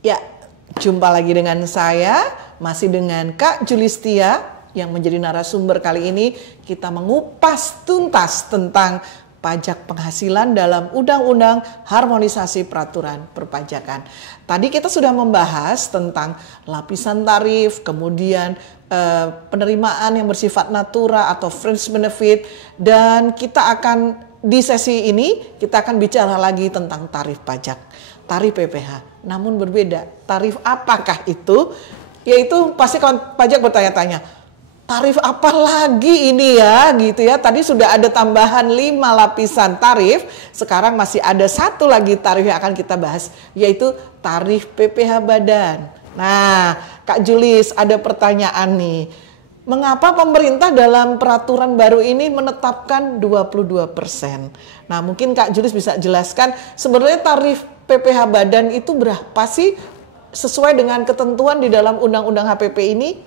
Ya, jumpa lagi dengan saya, masih dengan Kak Julistia yang menjadi narasumber kali ini. Kita mengupas tuntas tentang pajak penghasilan dalam Undang-Undang Harmonisasi Peraturan Perpajakan. Tadi kita sudah membahas tentang lapisan tarif, kemudian penerimaan yang bersifat natura atau fringe benefit, dan kita akan di sesi ini kita akan bicara lagi tentang tarif pajak, tarif PPh. Namun berbeda, tarif apakah itu? Yaitu pasti kawan pajak bertanya-tanya, tarif apa lagi ini ya gitu ya. Tadi sudah ada tambahan 5 lapisan tarif, sekarang masih ada satu lagi tarif yang akan kita bahas, yaitu tarif PPh badan. Nah, Kak Julis, ada pertanyaan nih. Mengapa pemerintah dalam peraturan baru ini menetapkan 22%? Nah, mungkin Kak Julis bisa jelaskan sebenarnya tarif PPh badan itu berapa sih sesuai dengan ketentuan di dalam Undang-Undang HPP ini?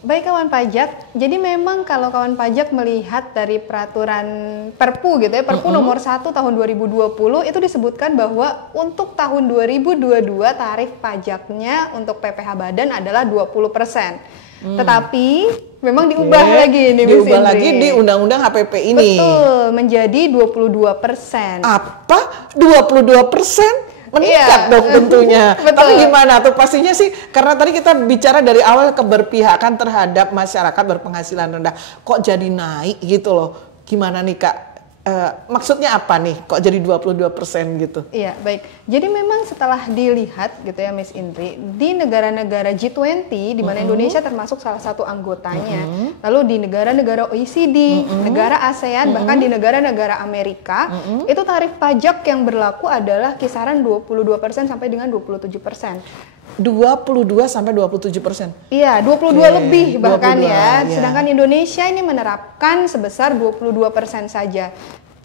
Baik kawan pajak, jadi memang kalau kawan pajak melihat dari peraturan Perpu gitu ya, Perpu nomor 1 tahun 2020 itu disebutkan bahwa untuk tahun 2022 tarif pajaknya untuk PPh badan adalah 20%. Tetapi memang diubah lagi nih, diubah lagi di Undang-Undang HPP ini. Betul, menjadi 22%. Apa? 22%? Meningkat dong tentunya. Tapi gimana tuh pastinya sih, karena tadi kita bicara dari awal keberpihakan terhadap masyarakat berpenghasilan rendah, kok jadi naik gitu loh. Gimana nih Kak? Maksudnya apa nih kok jadi 22% gitu? Iya, baik. Jadi memang setelah dilihat gitu ya Miss Indri, di negara-negara G20 di mana Indonesia termasuk salah satu anggotanya, lalu di negara-negara OECD, negara ASEAN, bahkan di negara-negara Amerika, itu tarif pajak yang berlaku adalah kisaran 22% sampai dengan 27%. 22 sampai 27%. Iya, 22 lebih bahkan 22, ya. Sedangkan Indonesia ini menerapkan sebesar 22% saja.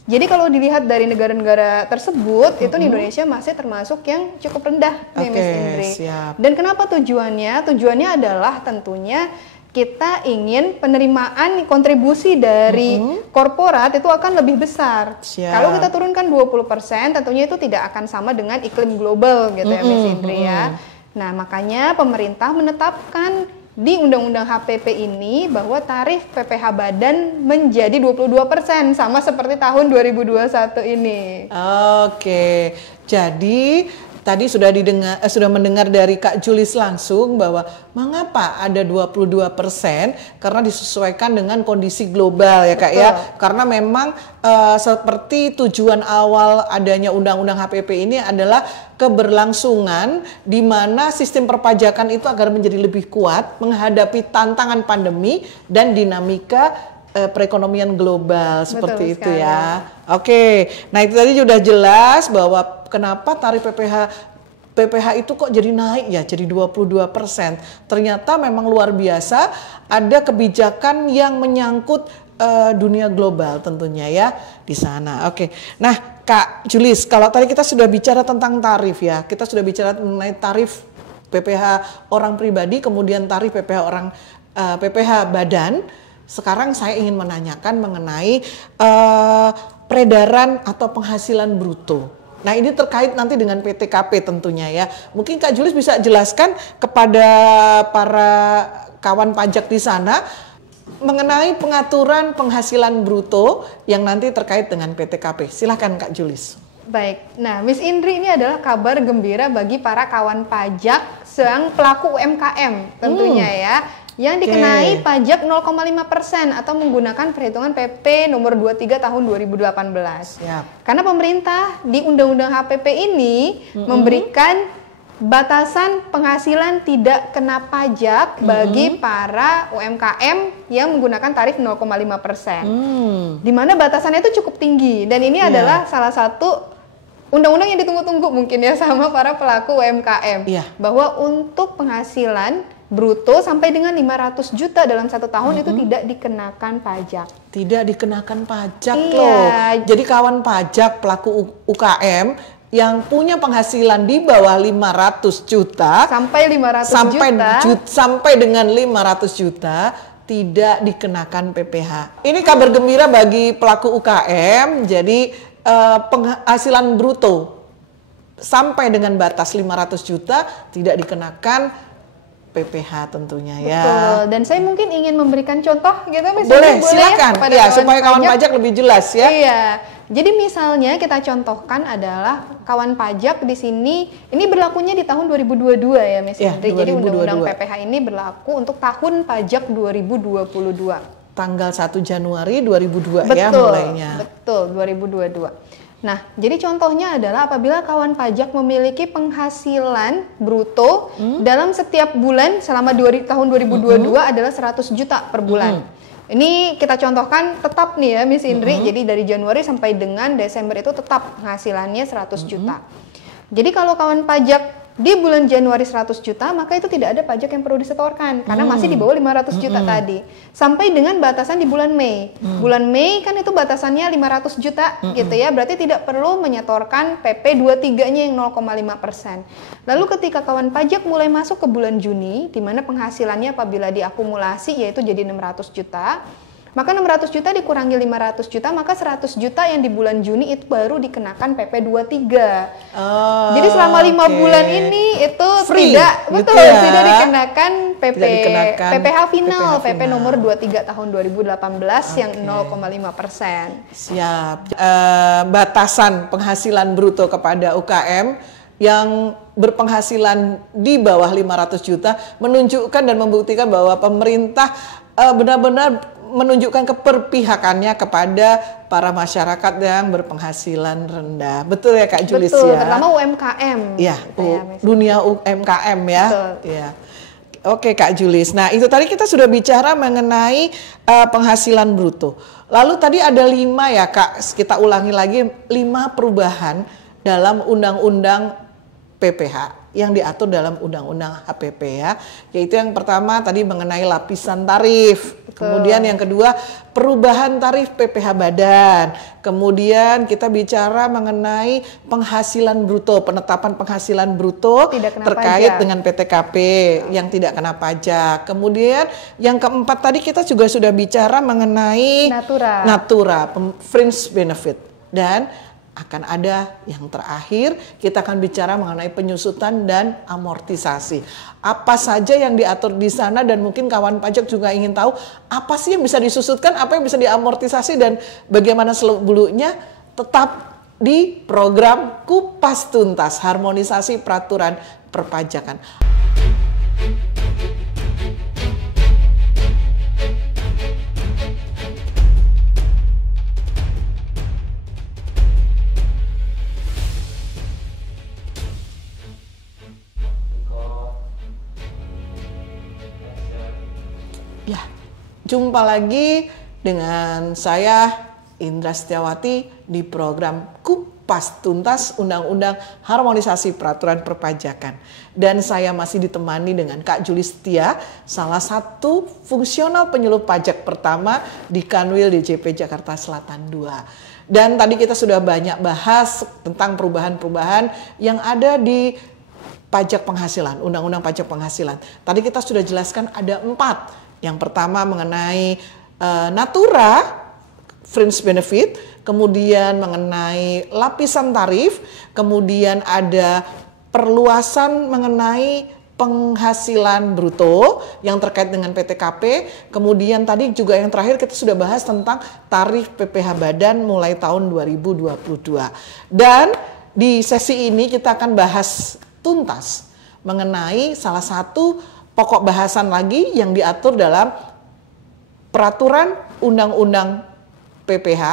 Jadi kalau dilihat dari negara-negara tersebut, itu Indonesia masih termasuk yang cukup rendah nih Miss Indri. Dan kenapa tujuannya? Tujuannya adalah tentunya kita ingin penerimaan kontribusi dari korporat itu akan lebih besar. Kalau kita turunkan 20%, tentunya itu tidak akan sama dengan iklim global gitu ya Miss Indri ya. Nah, makanya pemerintah menetapkan di Undang-Undang HPP ini bahwa tarif PPh badan menjadi 22%, sama seperti tahun 2021 ini. Oke, jadi tadi sudah mendengar dari Kak Julis langsung bahwa mengapa ada 22%, karena disesuaikan dengan kondisi global ya Kak. Betul. Ya. Karena memang seperti tujuan awal adanya Undang-Undang HPP ini adalah keberlangsungan di mana sistem perpajakan itu agar menjadi lebih kuat menghadapi tantangan pandemi dan dinamika perekonomian global. Betul seperti sekali. Itu ya. Oke, nah itu tadi sudah jelas bahwa kenapa tarif PPh itu kok jadi naik ya, jadi 22%. Ternyata memang luar biasa, ada kebijakan yang menyangkut dunia global tentunya ya di sana. Oke, nah Kak Julis, kalau tadi kita sudah bicara tentang tarif ya, kita sudah bicara mengenai tarif PPh orang pribadi, kemudian tarif PPh badan. Sekarang saya ingin menanyakan mengenai peredaran atau penghasilan bruto. Nah ini terkait nanti dengan PTKP tentunya ya. Mungkin Kak Julis bisa jelaskan kepada para kawan pajak di sana mengenai pengaturan penghasilan bruto yang nanti terkait dengan PTKP. Silakan Kak Julis. Baik, nah Miss Indri, ini adalah kabar gembira bagi para kawan pajak sang pelaku UMKM tentunya ya, yang dikenai pajak 0,5% atau menggunakan perhitungan PP nomor 23 tahun 2018. Karena pemerintah di Undang-Undang HPP ini memberikan batasan penghasilan tidak kena pajak bagi para UMKM yang menggunakan tarif 0,5%. Di mana batasannya itu cukup tinggi, dan ini adalah salah satu undang-undang yang ditunggu-tunggu mungkin ya sama para pelaku UMKM. Bahwa untuk penghasilan bruto sampai dengan 500 juta dalam 1 tahun itu tidak dikenakan pajak. Tidak dikenakan pajak loh. Jadi kawan pajak pelaku UKM yang punya penghasilan di bawah 500 juta sampai 500 sampai dengan 500 juta tidak dikenakan PPh. Ini kabar gembira bagi pelaku UKM. Jadi penghasilan bruto sampai dengan batas 500 juta tidak dikenakan PPh tentunya ya. Betul. Dan saya mungkin ingin memberikan contoh gitu misalnya. Boleh, silakan. Ya, supaya kawan pajak lebih jelas ya. Iya. Jadi misalnya kita contohkan adalah kawan pajak di sini ini berlakunya di tahun 2022 ya Miss Indri. Jadi undang-undang PPh ini berlaku untuk tahun pajak 2022. Tanggal 1 Januari 2002 ya mulainya. Betul, 2022. Nah, jadi contohnya adalah apabila kawan pajak memiliki penghasilan bruto dalam setiap bulan selama tahun 2022 adalah 100 juta per bulan. Ini kita contohkan tetap nih ya Miss Indri, jadi dari Januari sampai dengan Desember itu tetap penghasilannya 100 juta. Jadi kalau kawan pajak di bulan Januari 100 juta, maka itu tidak ada pajak yang perlu disetorkan karena masih di bawah 500 juta tadi. Sampai dengan batasan di bulan Mei. Bulan Mei kan itu batasannya 500 juta gitu ya, berarti tidak perlu menyetorkan PP 23-nya yang 0,5%. Lalu ketika kawan pajak mulai masuk ke bulan Juni, di mana penghasilannya apabila diakumulasi yaitu jadi 600 juta, maka 600 juta dikurangi 500 juta, maka 100 juta yang di bulan Juni itu baru dikenakan PP 23. Jadi selama 5 bulan ini itu free, tidak tidak dikenakan PPh final, PP nomor 23 tahun 2018 yang 0,5%. Siap. Batasan penghasilan bruto kepada UKM yang berpenghasilan di bawah 500 juta menunjukkan dan membuktikan bahwa pemerintah benar-benar menunjukkan keperpihakannya kepada para masyarakat yang berpenghasilan rendah. Betul ya Kak Julis? Betul, ya? terutama UMKM. Ya, dunia UMKM ya. Betul. Ya. Oke Kak Julis. Nah itu tadi kita sudah bicara mengenai penghasilan bruto. Lalu tadi ada 5 ya Kak, kita ulangi lagi 5 perubahan dalam undang-undang PPh yang diatur dalam undang-undang HPP ya. Yaitu yang pertama tadi mengenai lapisan tarif. Kemudian yang kedua perubahan tarif PPh badan. Kemudian kita bicara mengenai penghasilan bruto, penetapan penghasilan bruto terkait dengan PTKP yang tidak kena pajak. Kemudian yang keempat tadi kita juga sudah bicara mengenai natura fringe benefit. Dan akan ada yang terakhir, kita akan bicara mengenai penyusutan dan amortisasi. Apa saja yang diatur di sana dan mungkin kawan pajak juga ingin tahu apa sih yang bisa disusutkan, apa yang bisa diamortisasi dan bagaimana seluk-beluknya. Tetap di program Kupas Tuntas Harmonisasi Peraturan Perpajakan. Ya, jumpa lagi dengan saya Indra Setiawati di program Kupas Tuntas Undang-Undang Harmonisasi Peraturan Perpajakan. Dan saya masih ditemani dengan Kak Julistia, salah satu fungsional penyuluh pajak pertama di Kanwil DJP Jakarta Selatan 2. Dan tadi kita sudah banyak bahas tentang perubahan-perubahan yang ada di pajak penghasilan, Undang-Undang Pajak Penghasilan. Tadi kita sudah jelaskan ada 4. Yang pertama mengenai natura fringe benefit, kemudian mengenai lapisan tarif, kemudian ada perluasan mengenai penghasilan bruto yang terkait dengan PTKP, kemudian tadi juga yang terakhir kita sudah bahas tentang tarif PPh badan mulai tahun 2022. Dan di sesi ini kita akan bahas tuntas mengenai salah satu pokok bahasan lagi yang diatur dalam peraturan undang-undang PPh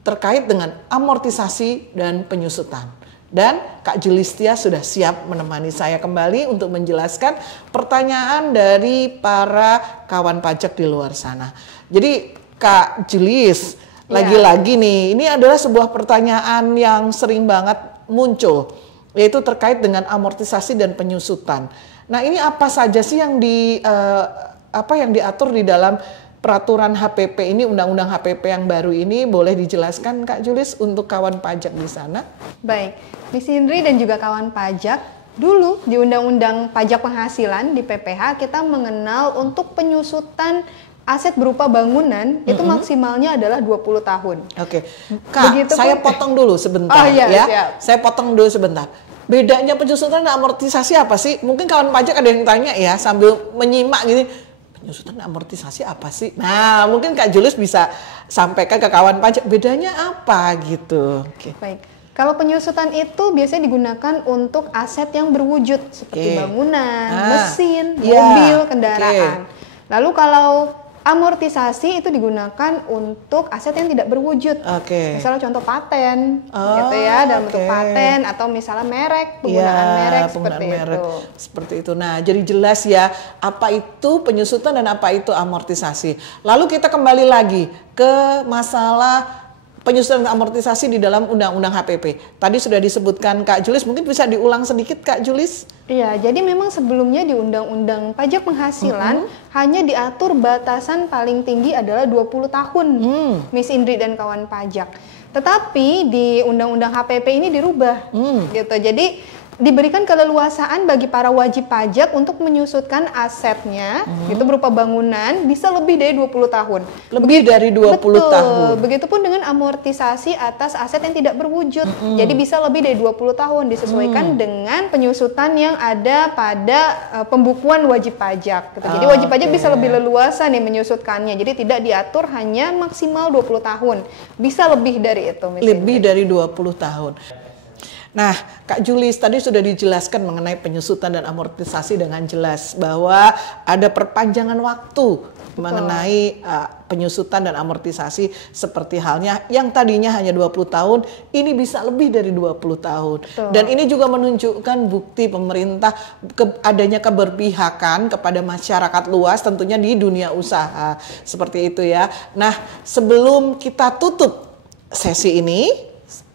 terkait dengan amortisasi dan penyusutan. Dan Kak Julistia sudah siap menemani saya kembali untuk menjelaskan pertanyaan dari para kawan pajak di luar sana. Jadi Kak Julis, lagi-lagi nih, ini adalah sebuah pertanyaan yang sering banget muncul, yaitu terkait dengan amortisasi dan penyusutan. Nah ini apa saja sih yang yang diatur di dalam peraturan HPP ini, undang-undang HPP yang baru ini, boleh dijelaskan Kak Julis untuk kawan pajak di sana? Baik, Miss Indri dan juga kawan pajak, dulu di undang-undang pajak penghasilan di PPh kita mengenal untuk penyusutan aset berupa bangunan itu maksimalnya adalah 20 tahun. Oke. Kak, saya potong dulu sebentar ya. Siap. Saya potong dulu sebentar. Bedanya penyusutan dan amortisasi apa sih? Mungkin kawan pajak ada yang tanya ya sambil menyimak gini. Penyusutan dan amortisasi apa sih? Nah, mungkin Kak Julis bisa sampaikan ke kawan pajak bedanya apa gitu. Oke. Baik. Kalau penyusutan itu biasanya digunakan untuk aset yang berwujud seperti bangunan, mesin, mobil, kendaraan. Lalu kalau amortisasi itu digunakan untuk aset yang tidak berwujud. Misalnya contoh paten, gitu ya, dalam bentuk paten atau misalnya merek, penggunaan merek seperti itu. Seperti itu. Nah, jadi jelas ya apa itu penyusutan dan apa itu amortisasi. Lalu kita kembali lagi ke masalah penyusutan dan amortisasi di dalam Undang-Undang HPP. Tadi sudah disebutkan Kak Julis, mungkin bisa diulang sedikit Kak Julis? Iya, jadi memang sebelumnya di Undang-Undang Pajak Penghasilan hanya diatur batasan paling tinggi adalah 20 tahun, Miss Indri dan kawan pajak. Tetapi di Undang-Undang HPP ini dirubah, gitu. Jadi diberikan keleluasaan bagi para wajib pajak untuk menyusutkan asetnya, itu berupa bangunan, bisa lebih dari 20 tahun. Lebih dari 20 tahun. Begitupun dengan amortisasi atas aset yang tidak berwujud. Jadi bisa lebih dari 20 tahun disesuaikan dengan penyusutan yang ada pada pembukuan wajib pajak. Gitu. Jadi wajib pajak bisa lebih leluasa nih menyusutkannya. Jadi tidak diatur hanya maksimal 20 tahun. Bisa lebih dari itu. Lebih dari 20 tahun. Nah, Kak Julis tadi sudah dijelaskan mengenai penyusutan dan amortisasi dengan jelas bahwa ada perpanjangan waktu mengenai penyusutan dan amortisasi seperti halnya yang tadinya hanya 20 tahun, ini bisa lebih dari 20 tahun. Dan ini juga menunjukkan bukti pemerintah adanya keberpihakan kepada masyarakat luas tentunya di dunia usaha. Seperti itu ya. Nah, sebelum kita tutup sesi ini,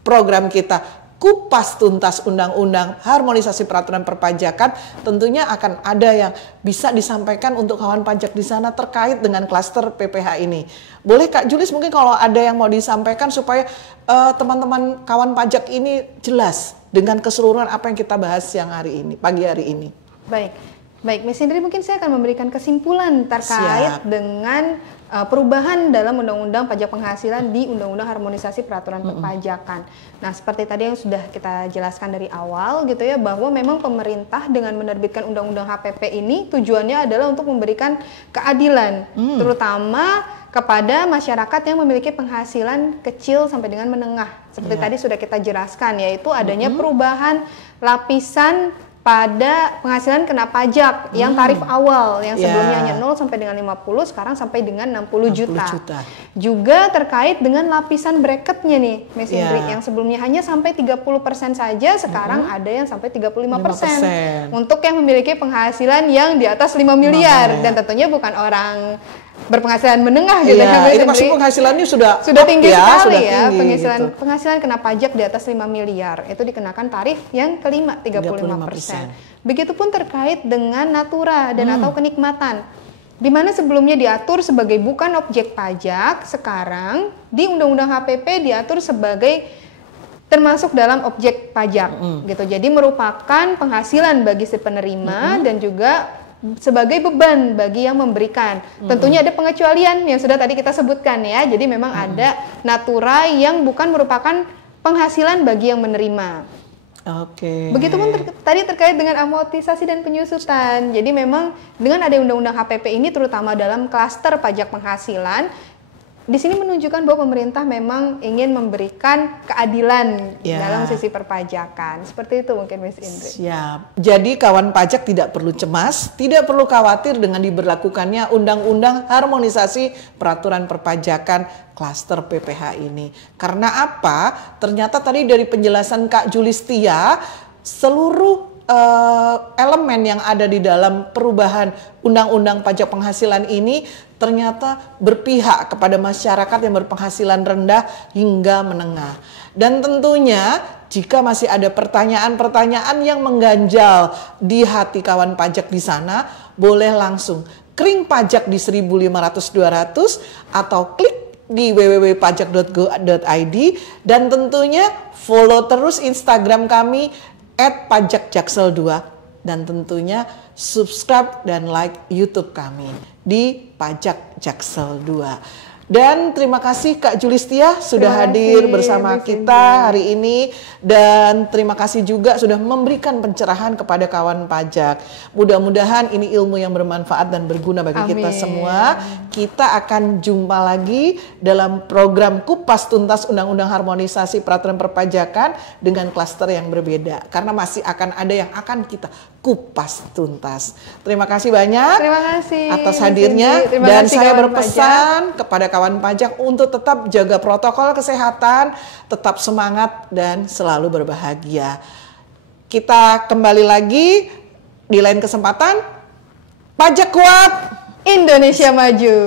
program kita kupas tuntas undang-undang harmonisasi peraturan perpajakan, tentunya akan ada yang bisa disampaikan untuk kawan pajak di sana terkait dengan klaster PPH ini. Boleh Kak Julis mungkin kalau ada yang mau disampaikan supaya teman-teman kawan pajak ini jelas dengan keseluruhan apa yang kita bahas siang hari ini, pagi hari ini. Baik, Miss Indri mungkin saya akan memberikan kesimpulan terkait dengan perubahan dalam Undang-Undang Pajak Penghasilan di Undang-Undang Harmonisasi Peraturan Perpajakan. Nah, seperti tadi yang sudah kita jelaskan dari awal gitu ya, bahwa memang pemerintah dengan menerbitkan Undang-Undang HPP ini tujuannya adalah untuk memberikan keadilan, terutama kepada masyarakat yang memiliki penghasilan kecil sampai dengan menengah. Seperti tadi sudah kita jelaskan, yaitu adanya perubahan lapisan pada penghasilan kena pajak yang tarif awal yang sebelumnya hanya 0 sampai dengan 50, sekarang sampai dengan 60 juta. Juga terkait dengan lapisan bracketnya nih, Miss Indri, yang sebelumnya hanya sampai 30% saja, sekarang ada yang sampai 35%. Untuk yang memiliki penghasilan yang di atas 5 miliar dan tentunya bukan orang berpenghasilan menengah gitu ya. Itu masih penghasilannya sudah tinggi sekali ya. Tinggi, penghasilan kena pajak di atas 5 miliar itu dikenakan tarif yang kelima 35%. Begitupun terkait dengan natura dan atau kenikmatan, di mana sebelumnya diatur sebagai bukan objek pajak, sekarang di Undang-Undang HPP diatur sebagai termasuk dalam objek pajak gitu. Jadi merupakan penghasilan bagi si penerima dan juga sebagai beban bagi yang memberikan. Tentunya ada pengecualian yang sudah tadi kita sebutkan ya. Jadi memang ada natura yang bukan merupakan penghasilan bagi yang menerima. Begitupun tadi terkait dengan amortisasi dan penyusutan. Jadi memang dengan ada Undang-Undang HPP ini terutama dalam klaster pajak penghasilan, di sini menunjukkan bahwa pemerintah memang ingin memberikan keadilan dalam sisi perpajakan. Seperti itu mungkin Miss Indri. Siap. Jadi kawan pajak tidak perlu cemas, tidak perlu khawatir dengan diberlakukannya Undang-Undang Harmonisasi Peraturan Perpajakan klaster PPH ini. Karena apa? Ternyata tadi dari penjelasan Kak Julistia, seluruh elemen yang ada di dalam perubahan Undang-Undang Pajak Penghasilan ini ternyata berpihak kepada masyarakat yang berpenghasilan rendah hingga menengah. Dan tentunya jika masih ada pertanyaan-pertanyaan yang mengganjal di hati kawan pajak di sana, boleh langsung kring pajak di 1.500-200 atau klik di www.pajak.go.id dan tentunya follow terus Instagram kami @pajakjaksel2. dan tentunya subscribe dan like YouTube kami di Pajak Jaksel 2. Dan terima kasih Kak Julistia sudah hadir bersama kita hari ini, dan terima kasih juga sudah memberikan pencerahan kepada kawan pajak. Mudah-mudahan ini ilmu yang bermanfaat dan berguna bagi kita semua. Kita akan jumpa lagi dalam program Kupas Tuntas Undang-Undang Harmonisasi Peraturan Perpajakan dengan klaster yang berbeda, karena masih akan ada yang akan kita kupas tuntas. Terima kasih banyak atas hadirnya, dan saya berpesan kepada kawan pajak untuk tetap jaga protokol kesehatan, tetap semangat dan selalu berbahagia. Kita kembali lagi di lain kesempatan. Pajak kuat, Indonesia maju.